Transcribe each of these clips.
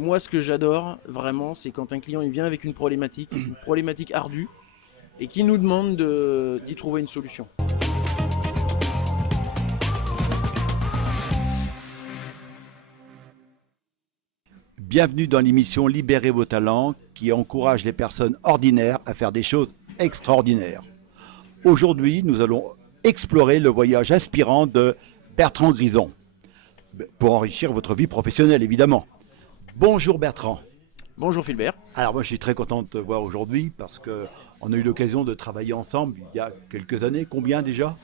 Moi, ce que j'adore vraiment, c'est quand un client il vient avec une problématique ardue, et qui nous demande d'y trouver une solution. Bienvenue dans l'émission Libérez vos talents qui encourage les personnes ordinaires à faire des choses extraordinaires. Aujourd'hui, nous allons explorer le voyage inspirant de Bertrand Grison pour enrichir votre vie professionnelle évidemment. Bonjour Bertrand. Bonjour Philbert. Alors moi je suis très content de te voir aujourd'hui parce qu'on a eu l'occasion de travailler ensemble il y a quelques années. Combien déjà ?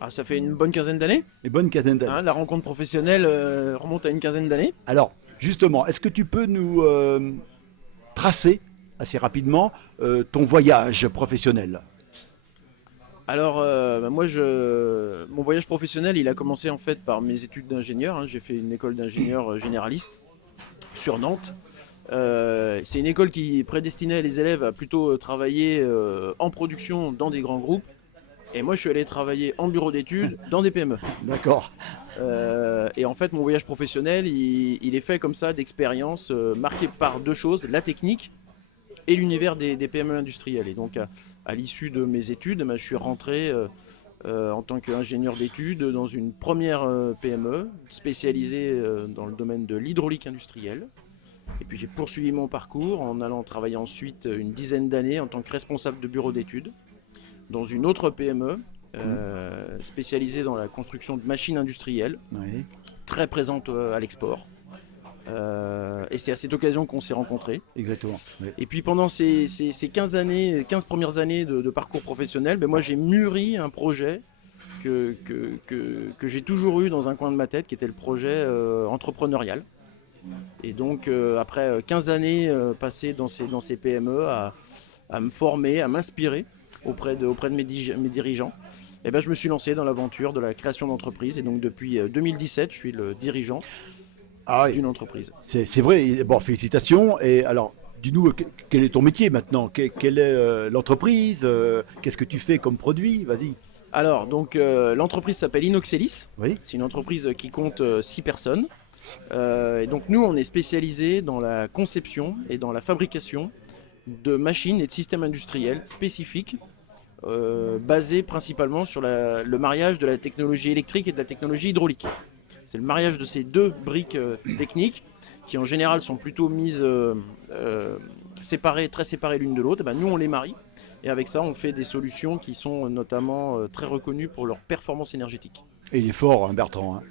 Ah, ça fait une bonne quinzaine d'années. Une bonne quinzaine d'années. La rencontre professionnelle remonte à une quinzaine d'années. Alors justement, est-ce que tu peux nous tracer assez rapidement ton voyage professionnel ? Alors, mon voyage professionnel, il a commencé en fait par mes études d'ingénieur. J'ai fait une école d'ingénieur généraliste sur Nantes. C'est une école qui prédestinait les élèves à plutôt travailler en production dans des grands groupes. Et moi, je suis allé travailler en bureau d'études dans des PME. D'accord. Et en fait, mon voyage professionnel, il est fait comme ça d'expériences marquées par deux choses, la technique et l'univers des PME industrielles. Et donc, à l'issue de mes études, je suis rentré en tant qu'ingénieur d'études dans une première PME spécialisée dans le domaine de l'hydraulique industrielle. Et puis, j'ai poursuivi mon parcours en allant travailler ensuite une dizaine d'années en tant que responsable de bureau d'études dans une autre PME spécialisée dans la construction de machines industrielles, Oui. très présente à l'export. Et c'est à cette occasion qu'on s'est rencontrés. Exactement. Oui. Et puis pendant ces 15 premières années de parcours professionnel, moi j'ai mûri un projet que j'ai toujours eu dans un coin de ma tête, qui était le projet entrepreneurial. Et donc après 15 années passées dans ces PME à me former, à m'inspirer auprès de mes dirigeants, je me suis lancé dans l'aventure de la création d'entreprise. Et donc depuis 2017, je suis le dirigeant d'une entreprise. C'est vrai. Bon, félicitations. Et alors, dis-nous, quel est ton métier maintenant ? Quelle est l'entreprise ? Qu'est-ce que tu fais comme produit ? Vas-y. Alors, donc, l'entreprise s'appelle Inoxelis. Oui. C'est une entreprise qui compte 6 personnes. Et donc, nous, on est spécialisés dans la conception et dans la fabrication de machines et de systèmes industriels spécifiques, basés principalement sur le mariage de la technologie électrique et de la technologie hydraulique. C'est le mariage de ces deux briques techniques qui en général sont plutôt mises très séparées l'une de l'autre. Nous on les marie et avec ça on fait des solutions qui sont notamment très reconnues pour leur performance énergétique. Et il est fort, hein, Bertrand. Hein.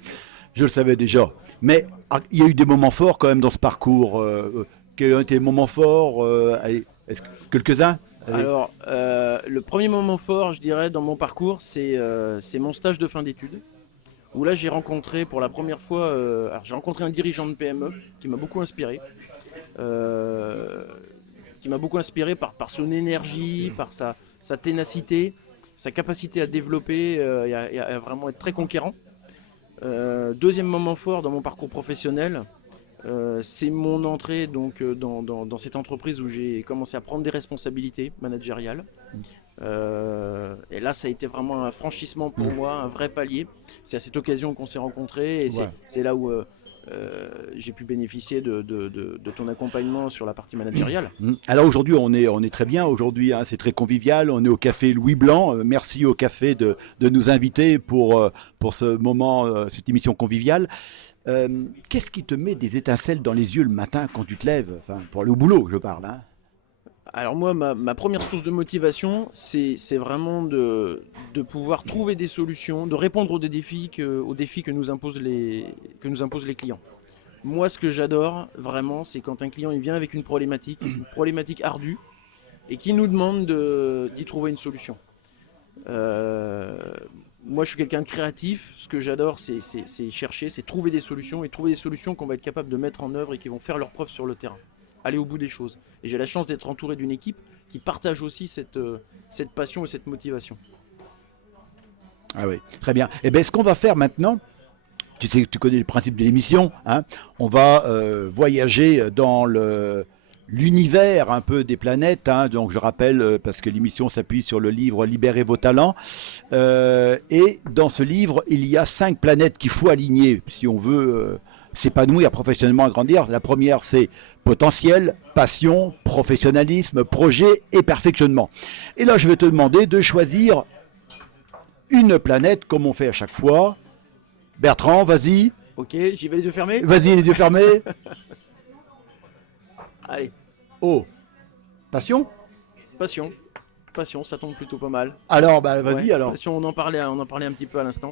Je le savais déjà. Mais il y a eu des moments forts quand même dans ce parcours. Quels ont été les moments forts allez, quelques-uns ? Allez. Alors le premier moment fort, je dirais, dans mon parcours, c'est mon stage de fin d'études, où là j'ai rencontré pour la première fois j'ai rencontré un dirigeant de PME qui m'a beaucoup inspiré, par son énergie, par sa ténacité, sa capacité à développer et à vraiment être très conquérant. Deuxième moment fort dans mon parcours professionnel, c'est mon entrée donc, dans cette entreprise où j'ai commencé à prendre des responsabilités managériales. Et là, ça a été vraiment un franchissement pour moi, un vrai palier. C'est à cette occasion qu'on s'est rencontrés et c'est là où j'ai pu bénéficier de ton accompagnement sur la partie managériale. Alors aujourd'hui, on est très bien. Aujourd'hui, hein, c'est très convivial. On est au café Louis Blanc. Merci au café de nous inviter pour ce moment, cette émission conviviale. Qu'est-ce qui te met des étincelles dans les yeux le matin quand tu te lèves ? Enfin, pour aller au boulot, je parle. Hein. Alors moi, ma première source de motivation, c'est vraiment de pouvoir trouver des solutions, de répondre aux défis que nous imposent les clients. Moi, ce que j'adore vraiment, c'est quand un client il vient avec une problématique ardue, et qui nous demande d'y trouver une solution. Moi, je suis quelqu'un de créatif. Ce que j'adore, c'est chercher, c'est trouver des solutions, et trouver des solutions qu'on va être capable de mettre en œuvre et qui vont faire leur preuve sur le terrain. Aller au bout des choses. Et j'ai la chance d'être entouré d'une équipe qui partage aussi cette passion et cette motivation. Ah oui, très bien. Eh bien, ce qu'on va faire maintenant, tu sais que tu connais le principe de l'émission, hein, on va voyager dans l'univers un peu des planètes, hein, donc je rappelle, parce que l'émission s'appuie sur le livre Libérez vos talents, et dans ce livre, il y a 5 planètes qu'il faut aligner si on veut s'épanouir professionnellement et grandir. La première, c'est potentiel, passion, professionnalisme, projet et perfectionnement. Et là, je vais te demander de choisir une planète, comme on fait à chaque fois. Bertrand, vas-y. Ok, j'y vais les yeux fermés. Vas-y, les yeux fermés. Allez, Oh, passion. passion. Passion, ça tombe plutôt pas mal. Alors, bah, vas-y Ouais, alors. passion, on en parlait un petit peu à l'instant.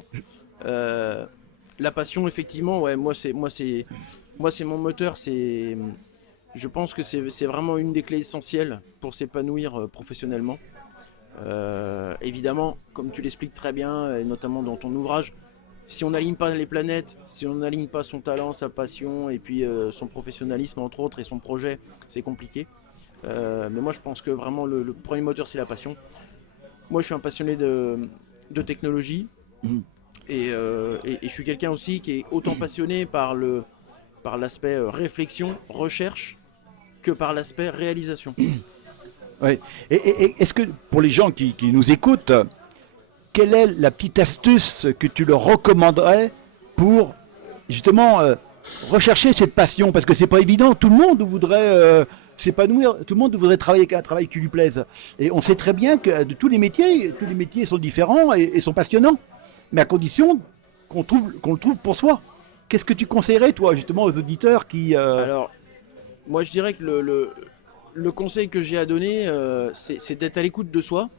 La passion, effectivement, ouais, moi c'est mon moteur. Je pense que c'est vraiment une des clés essentielles pour s'épanouir professionnellement. Évidemment, comme tu l'expliques très bien, et notamment dans ton ouvrage, si on n'aligne pas les planètes, si on n'aligne pas son talent, sa passion et puis son professionnalisme entre autres et son projet, c'est compliqué. Mais moi je pense que vraiment le premier moteur c'est la passion. Moi je suis un passionné de technologie et je suis quelqu'un aussi qui est autant passionné par l'aspect réflexion, recherche que par l'aspect réalisation. Ouais. Et est-ce que pour les gens qui nous écoutent, quelle est la petite astuce que tu leur recommanderais pour justement rechercher cette passion? Parce que c'est pas évident, tout le monde voudrait s'épanouir, tout le monde voudrait travailler avec un travail qui lui plaise. Et on sait très bien que de tous les métiers sont différents et sont passionnants, mais à condition qu'on le trouve pour soi. Qu'est-ce que tu conseillerais, toi, justement, aux auditeurs qui... Alors, moi je dirais que le conseil que j'ai à donner, c'est d'être à l'écoute de soi.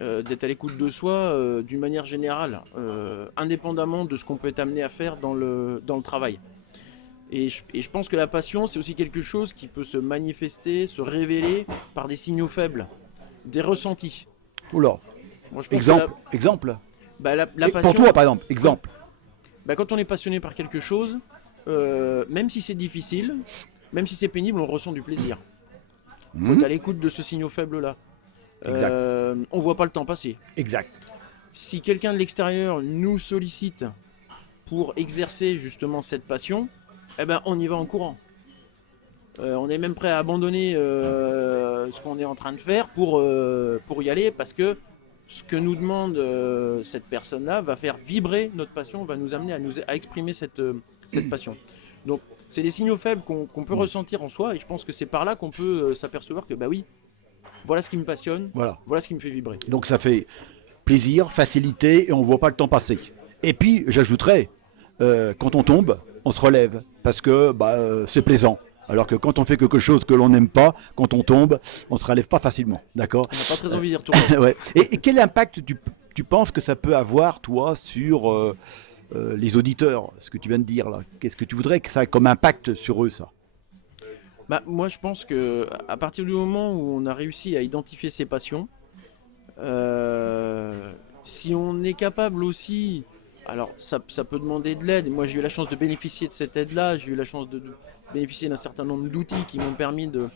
D'une manière générale, indépendamment de ce qu'on peut être amené à faire dans le travail. Et je pense que la passion, c'est aussi quelque chose qui peut se manifester, se révéler par des signaux faibles, des ressentis. Oula, Moi, je pense exemple. la passion, Pour toi, par exemple, exemple. quand on est passionné par quelque chose, même si c'est difficile, même si c'est pénible, on ressent du plaisir. Il faut être à l'écoute de ce signaux faible-là. Exact. On voit pas le temps passer. Exact. Si quelqu'un de l'extérieur nous sollicite pour exercer justement cette passion, eh ben on y va en courant. On est même prêt à abandonner ce qu'on est en train de faire pour y aller parce que ce que nous demande cette personne-là va faire vibrer notre passion, va nous amener à exprimer cette passion. Donc c'est des signaux faibles qu'on peut ressentir en soi et je pense que c'est par là qu'on peut s'apercevoir que bah oui, voilà ce qui me passionne, Voilà. voilà ce qui me fait vibrer. Donc ça fait plaisir, facilité et on ne voit pas le temps passer. Et puis j'ajouterais, quand on tombe, on se relève parce que c'est plaisant. Alors que quand on fait quelque chose que l'on n'aime pas, quand on tombe, on ne se relève pas facilement. D'accord ? On n'a pas très envie d'y retourner. Ouais. Et quel impact tu penses que ça peut avoir, toi, sur les auditeurs, ce que tu viens de dire là? Qu'est-ce que tu voudrais que ça ait comme impact sur eux, ça? Moi, je pense que à partir du moment où on a réussi à identifier ses passions, si on est capable aussi, alors ça peut demander de l'aide. Moi, j'ai eu la chance de bénéficier de cette aide-là. J'ai eu la chance de bénéficier d'un certain nombre d'outils qui m'ont permis de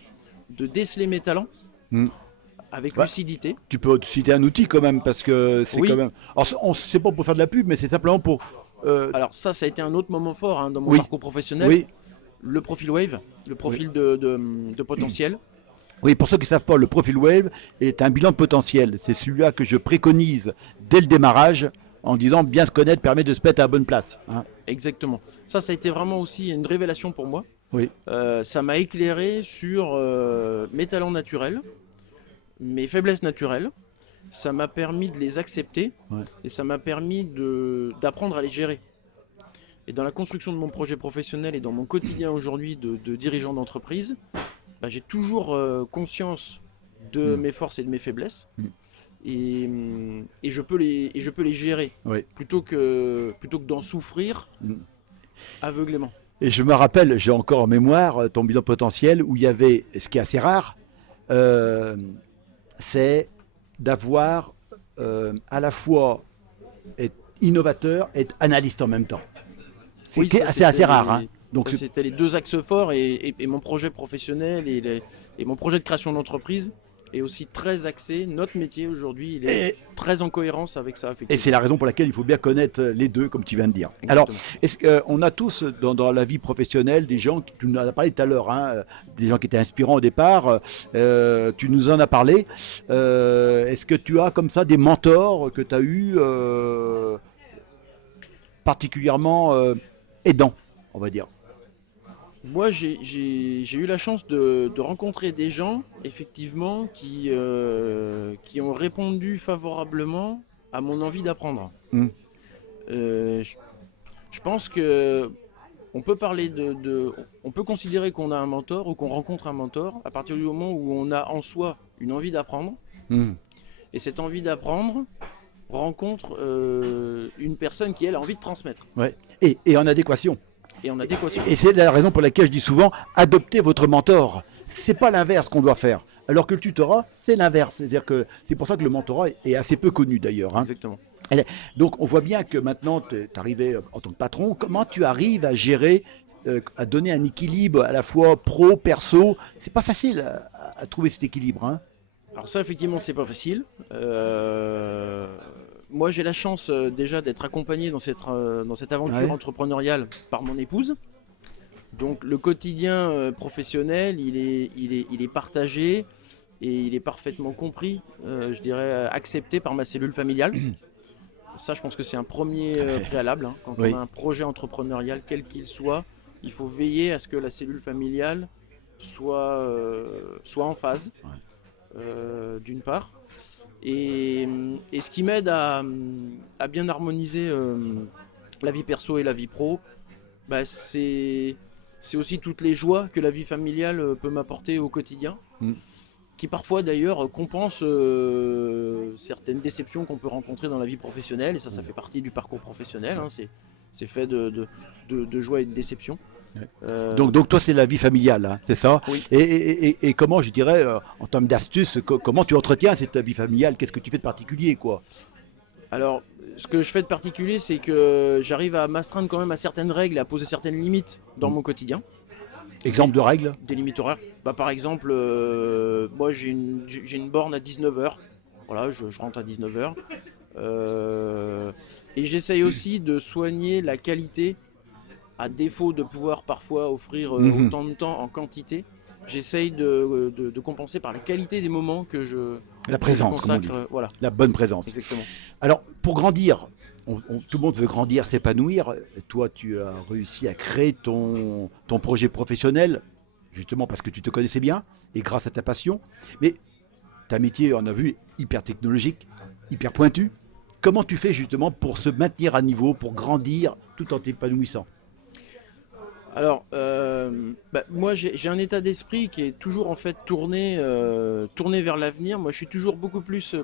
déceler mes talents avec lucidité. Tu peux citer un outil quand même, parce que c'est quand même... Alors, c'est pas pour faire de la pub, mais c'est simplement pour... Alors ça a été un autre moment fort dans mon parcours professionnel. Oui. Le profil Wave, le profil de potentiel. Oui, pour ceux qui ne savent pas, le profil Wave est un bilan de potentiel. C'est celui-là que je préconise dès le démarrage, en disant bien se connaître permet de se mettre à la bonne place. Hein. Exactement. Ça a été vraiment aussi une révélation pour moi. Oui. Ça m'a éclairé sur mes talents naturels, mes faiblesses naturelles. Ça m'a permis de les accepter et ça m'a permis d'apprendre à les gérer. Et dans la construction de mon projet professionnel et dans mon quotidien aujourd'hui de dirigeant d'entreprise, j'ai toujours conscience de mes forces et de mes faiblesses. Et je peux les gérer plutôt que d'en souffrir aveuglément. Et je me rappelle, j'ai encore en mémoire ton bilan potentiel où il y avait, ce qui est assez rare, c'est d'avoir à la fois être innovateur et être analyste en même temps. C'est assez rare. Hein. Donc c'était les deux axes forts et mon projet professionnel et mon projet de création d'entreprise est aussi très axé. Notre métier aujourd'hui, il est très en cohérence avec ça. Et c'est la raison pour laquelle il faut bien connaître les deux, comme tu viens de dire. Exactement. Alors, est-ce qu'on a tous dans la vie professionnelle des gens, tu nous en as parlé tout à l'heure, hein, des gens qui étaient inspirants au départ, tu nous en as parlé. Est-ce que tu as comme ça des mentors que tu as eus particulièrement aidants, on va dire? Moi, j'ai eu la chance de rencontrer des gens, effectivement, qui ont répondu favorablement à mon envie d'apprendre. Hmm. Euh, je, je pense que on peut parler on peut considérer qu'on a un mentor ou qu'on rencontre un mentor à partir du moment où on a en soi une envie d'apprendre. Hmm. Et cette envie d'apprendre rencontre une personne qui, elle, a envie de transmettre. Ouais. Et en adéquation. Et en adéquation. Et c'est la raison pour laquelle je dis souvent, adoptez votre mentor. C'est pas l'inverse qu'on doit faire. Alors que le tutorat, c'est l'inverse. C'est-à-dire que c'est pour ça que le mentorat est assez peu connu d'ailleurs. Hein. Exactement. Donc on voit bien que maintenant tu es arrivé en tant que patron. Comment tu arrives à gérer, à donner un équilibre à la fois pro, perso? C'est pas facile à trouver cet équilibre. Hein. Alors ça, effectivement, c'est pas facile. Moi, j'ai la chance déjà d'être accompagné dans cette aventure Ouais. entrepreneuriale par mon épouse. Donc le quotidien professionnel, il est partagé et il est parfaitement compris, je dirais accepté par ma cellule familiale. Ça, je pense que c'est un premier préalable. Hein. Quand Oui. on a un projet entrepreneurial, quel qu'il soit, il faut veiller à ce que la cellule familiale soit en phase, d'une part. Et ce qui m'aide à bien harmoniser la vie perso et la vie pro, bah, c'est aussi toutes les joies que la vie familiale peut m'apporter au quotidien, Mm. qui parfois d'ailleurs compensent certaines déceptions qu'on peut rencontrer dans la vie professionnelle, et ça fait partie du parcours professionnel, hein, c'est fait de joie et de déception. Ouais. Donc toi, c'est la vie familiale, hein, c'est ça? Oui. Et comment, je dirais, en termes d'astuces, comment tu entretiens cette vie familiale? Qu'est-ce que tu fais de particulier, quoi? Alors, ce que je fais de particulier, c'est que j'arrive à m'astreindre quand même à certaines règles et à poser certaines limites dans mon quotidien. Exemple de règles? Des limites horaires. Bah, par exemple, moi j'ai une borne à 19h. Voilà, je rentre à 19h. Et j'essaye aussi de soigner la qualité, à défaut de pouvoir parfois offrir Mhm. autant de temps en quantité. J'essaye de compenser par la qualité des moments que je La présence, comme on dit. consacre. Voilà, La bonne présence. exactement. Alors, pour grandir, tout le monde veut grandir, s'épanouir. Toi, tu as réussi à créer ton projet professionnel, justement parce que tu te connaissais bien et grâce à ta passion. Mais ta métier, on a vu, hyper technologique, hyper pointu. Comment tu fais justement pour se maintenir à niveau, pour grandir tout en t'épanouissant? Alors, moi j'ai un état d'esprit qui est toujours en fait tourné vers l'avenir. Moi je suis toujours beaucoup plus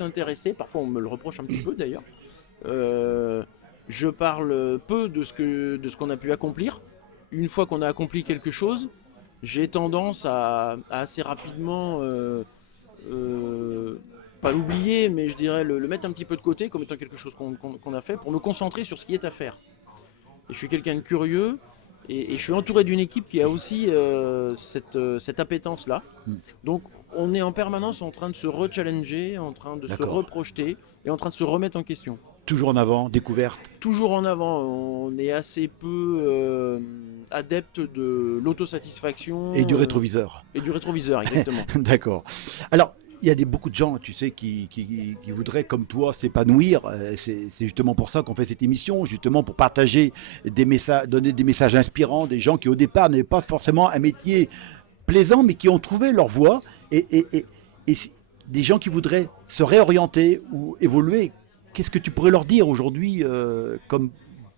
intéressé, parfois on me le reproche un petit peu d'ailleurs. Je parle peu de ce qu'on a pu accomplir. Une fois qu'on a accompli quelque chose, j'ai tendance à assez rapidement, pas l'oublier, mais je dirais le mettre un petit peu de côté comme étant quelque chose qu'on a fait pour me concentrer sur ce qui est à faire. Et je suis quelqu'un de curieux et je suis entouré d'une équipe qui a aussi cette appétence-là. Mm. Donc on est en permanence en train de se re-challenger, en train de se D'accord. reprojeter et en train de se remettre en question. Toujours en avant, découverte. Toujours en avant, on est assez peu adepte de l'autosatisfaction. Et du rétroviseur. Et du rétroviseur, exactement. D'accord. Alors, il y a beaucoup de gens, tu sais, qui voudraient, comme toi, s'épanouir. C'est justement pour ça qu'on fait cette émission, justement pour partager des messages, donner des messages inspirants, des gens qui, au départ, n'avaient pas forcément un métier plaisant, mais qui ont trouvé leur voie. Des gens qui voudraient se réorienter ou évoluer. Qu'est-ce que tu pourrais leur dire aujourd'hui comme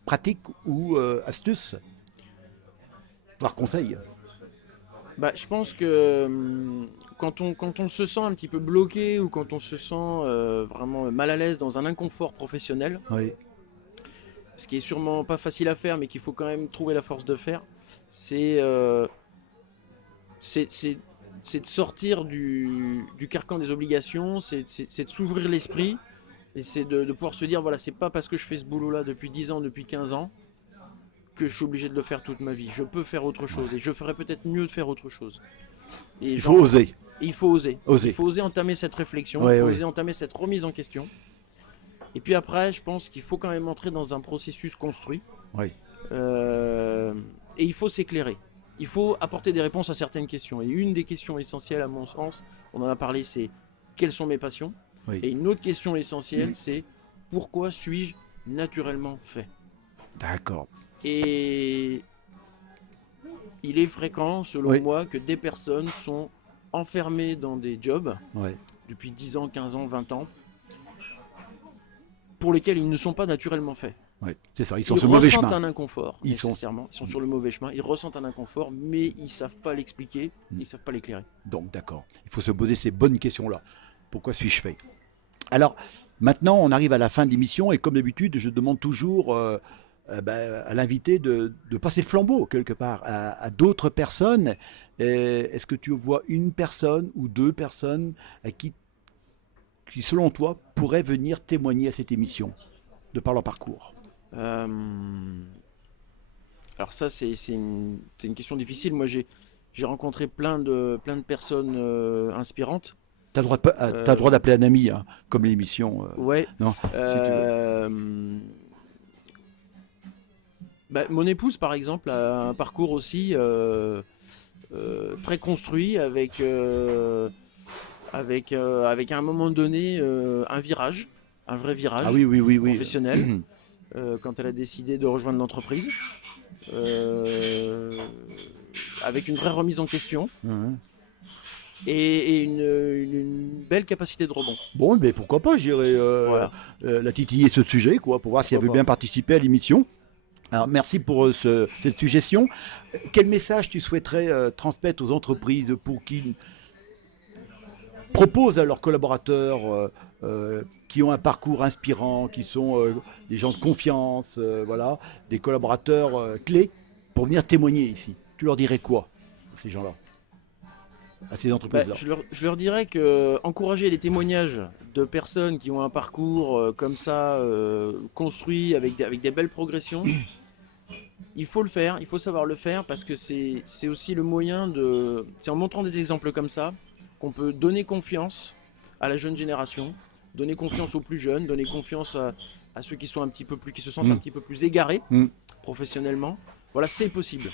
pratique ou astuce, voire conseil? Bah, je pense que quand on se sent un petit peu bloqué ou quand on se sent vraiment mal à l'aise dans un inconfort professionnel, Oui. ce qui est sûrement pas facile à faire mais qu'il faut quand même trouver la force de faire, c'est de sortir du carcan des obligations, c'est de s'ouvrir l'esprit et c'est de pouvoir se dire voilà, c'est pas parce que je fais ce boulot-là depuis 10 ans, depuis 15 ans que je suis obligé de le faire toute ma vie. Je peux faire autre chose et je ferais peut-être mieux de faire autre chose. Et Il faut oser. il faut oser. Oser. Il faut oser entamer cette réflexion, Ouais, il faut ouais. oser entamer cette remise en question. Et puis après, je pense qu'il faut quand même entrer dans un processus construit. Oui. Et il faut s'éclairer. Il faut apporter des réponses à certaines questions. Et une des questions essentielles, à mon sens, on en a parlé, c'est quelles sont mes passions? Oui. Et une autre question essentielle, c'est pourquoi suis-je naturellement fait? D'accord. Et il est fréquent, selon Oui. moi, que des personnes sont enfermées dans des jobs Ouais. depuis 10 ans, 15 ans, 20 ans, pour lesquels ils ne sont pas naturellement faits. Ouais. C'est ça, ils sont Ils sur le mauvais ressentent chemin. un inconfort, Ils sont- nécessairement. Ils sont sur le mauvais chemin, ils ressentent un inconfort, mais ils ne savent pas l'expliquer, ils ne savent pas l'éclairer. Donc d'accord, il faut se poser ces bonnes questions-là. Pourquoi suis-je fait? Alors, maintenant, on arrive à la fin de l'émission et comme d'habitude, je demande toujours à l'invité de passer le flambeau quelque part à d'autres personnes. Est-ce que tu vois une personne ou deux personnes à qui, selon toi, pourraient venir témoigner à cette émission de par leur parcours? Euh, Alors ça, c'est une question difficile. Moi, j'ai rencontré plein de personnes inspirantes. Tu as le droit d'appeler un ami, hein, comme l'émission. Ouais. Non, si tu veux. Mon épouse, par exemple, a un parcours aussi très construit avec à un moment donné un virage, un vrai virage Ah oui, oui, oui, oui. professionnel quand elle a décidé de rejoindre l'entreprise. Avec une vraie remise en question Mhm. et une belle capacité de rebond. Bon, mais pourquoi pas, j'irai Voilà. la titiller ce sujet, quoi, pour voir si elle veut Pourquoi bien participer à l'émission. Alors, merci pour cette suggestion. Quel message tu souhaiterais transmettre aux entreprises pour qu'ils proposent à leurs collaborateurs qui ont un parcours inspirant, qui sont des gens de confiance, voilà, des collaborateurs clés pour venir témoigner ici? Tu leur dirais quoi à ces gens-là, à ces entreprises-là? Je leur dirais que encourager les témoignages de personnes qui ont un parcours comme ça, construit avec des belles progressions, il faut le faire, il faut savoir le faire parce que c'est aussi le moyen de... C'est en montrant des exemples comme ça qu'on peut donner confiance à la jeune génération, donner confiance aux plus jeunes, donner confiance à ceux qui sont un petit peu plus, qui se sentent un petit peu plus égarés professionnellement. Voilà, c'est possible.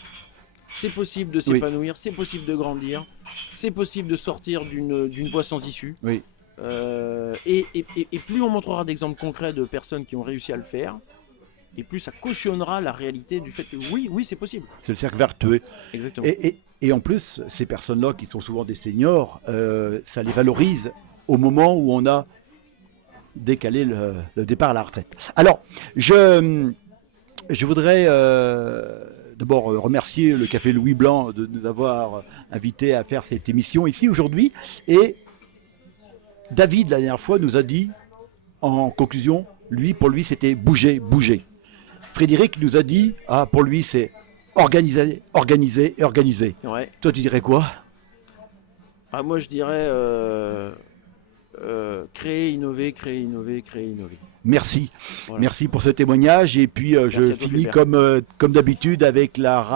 C'est possible de s'épanouir, c'est possible de grandir, c'est possible de sortir d'une voie sans issue. Oui. Et plus on montrera d'exemples concrets de personnes qui ont réussi à le faire, et plus ça cautionnera la réalité du fait que oui, c'est possible. C'est le cercle vertueux. Exactement. Et en plus, ces personnes-là, qui sont souvent des seniors, ça les valorise au moment où on a décalé le départ à la retraite. Alors, je voudrais d'abord remercier le Café Louis Blanc de nous avoir invités à faire cette émission ici aujourd'hui. Et David, la dernière fois, nous a dit, en conclusion, pour lui, c'était bouger, bouger. Frédéric nous a dit, pour lui, c'est organiser, organiser et organiser. Ouais. Toi, tu dirais quoi? Moi, je dirais créer, innover, créer, innover, créer, innover. Merci. Voilà. Merci pour ce témoignage. Et puis, je finis comme d'habitude avec la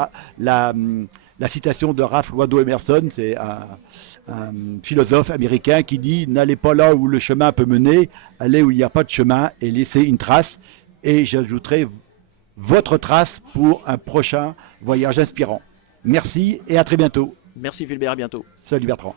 citation de Ralph Waldo Emerson. C'est un philosophe américain qui dit « N'allez pas là où le chemin peut mener, allez où il n'y a pas de chemin et laissez une trace. » Et j'ajouterai votre trace pour un prochain voyage inspirant. Merci et à très bientôt. Merci Philbert, à bientôt. Salut Bertrand.